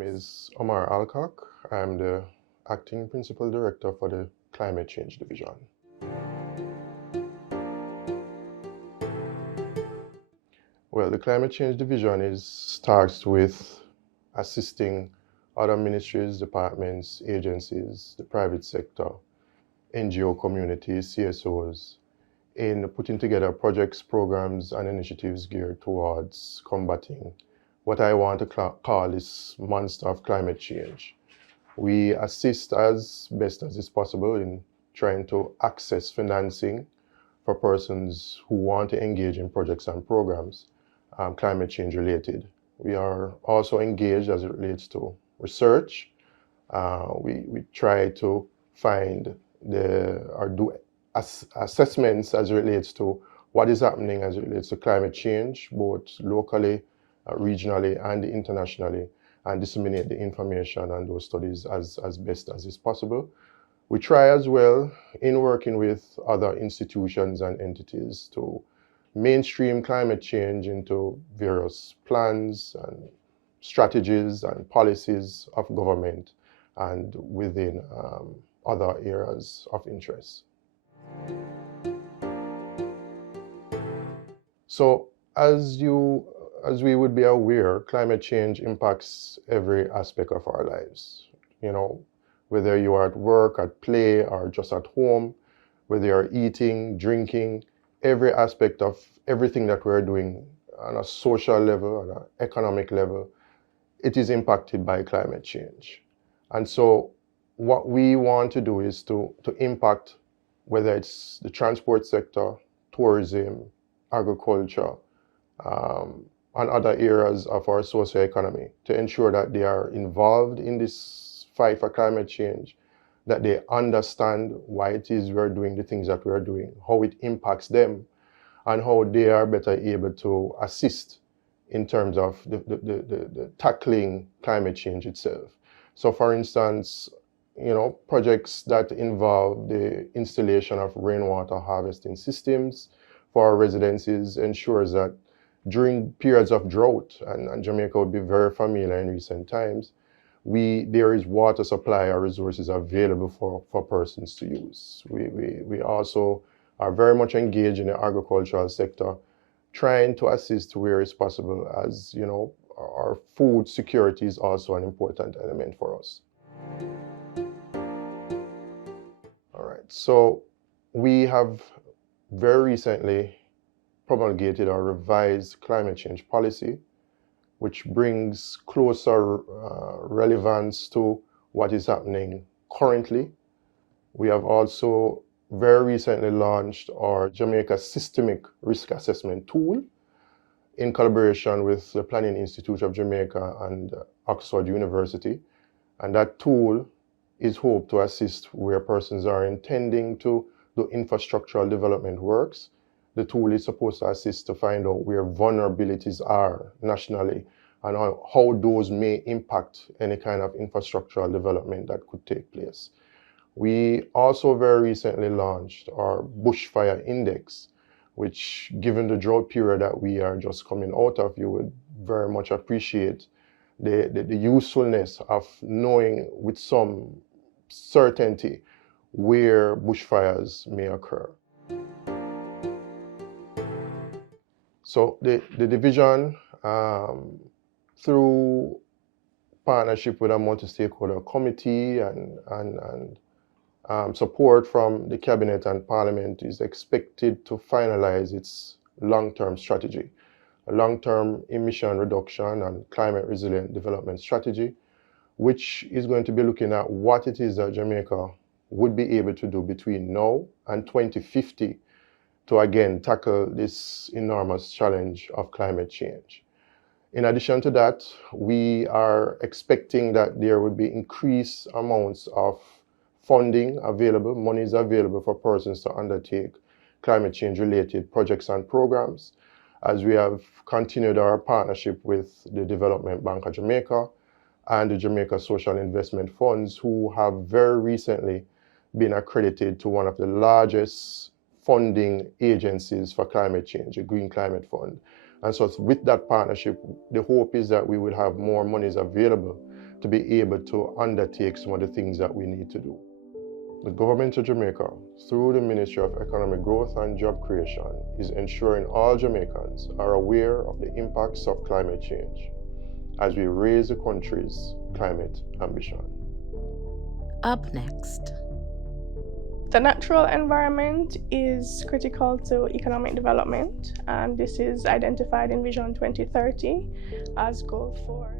name is Omar Alcock. I'm the Acting Principal Director for the Climate Change Division. Well, the Climate Change Division starts with assisting other ministries, departments, agencies, the private sector, NGO communities, CSOs, in putting together projects, programs, and initiatives geared towards combating what I want to call this monster of climate change. We assist as best as is possible in trying to access financing for persons who want to engage in projects and programs, climate change related. We are also engaged as it relates to research. We try to find or do assessments as it relates to what is happening as it relates to climate change, both locally, regionally, and internationally, and disseminate the information and those studies as best as is possible. We try as well, in working with other institutions and entities, to mainstream climate change into various plans and strategies and policies of government and within other areas of interest. So as we would be aware, climate change impacts every aspect of our lives. You know, whether you are at work, at play, or just at home, whether you're eating, drinking, every aspect of everything that we're doing on a social level, on an economic level, it is impacted by climate change. And so what we want to do is to impact, whether it's the transport sector, tourism, agriculture, and other areas of our socio-economy, to ensure that they are involved in this fight for climate change, that they understand why it is we're doing the things that we're doing, how it impacts them, and how they are better able to assist in terms of the tackling climate change itself. So for instance, you know, projects that involve the installation of rainwater harvesting systems for our residences ensures that during periods of drought, and Jamaica would be very familiar in recent times, there is water supply or resources available for persons to use. We also are very much engaged in the agricultural sector, trying to assist where it's possible, as you know, our food security is also an important element for us. All right, so we have very recently promulgated our revised climate change policy, which brings closer relevance to what is happening currently. We have also very recently launched our Jamaica Systemic Risk Assessment tool in collaboration with the Planning Institute of Jamaica and Oxford University. And that tool is hoped to assist where persons are intending to do infrastructural development works. The tool is supposed to assist to find out where vulnerabilities are nationally and how those may impact any kind of infrastructural development that could take place. We also very recently launched our bushfire index, which, given the drought period that we are just coming out of, you would very much appreciate the usefulness of knowing with some certainty where bushfires may occur. So the division, through partnership with a multi-stakeholder committee and support from the Cabinet and Parliament, is expected to finalize its long-term strategy, a long-term emission reduction and climate resilient development strategy, which is going to be looking at what it is that Jamaica would be able to do between now and 2050 to again tackle this enormous challenge of climate change. In addition to that, we are expecting that there will be increased amounts of funding available, monies available for persons to undertake climate change related projects and programs, as we have continued our partnership with the Development Bank of Jamaica and the Jamaica Social Investment Funds, who have very recently been accredited to one of the largest funding agencies for climate change, a Green Climate Fund. And so with that partnership, the hope is that we will have more monies available to be able to undertake some of the things that we need to do. The government of Jamaica, through the Ministry of Economic Growth and Job Creation, is ensuring all Jamaicans are aware of the impacts of climate change as we raise the country's climate ambition. Up next. The natural environment is critical to economic development, and this is identified in Vision 2030 as goal 4.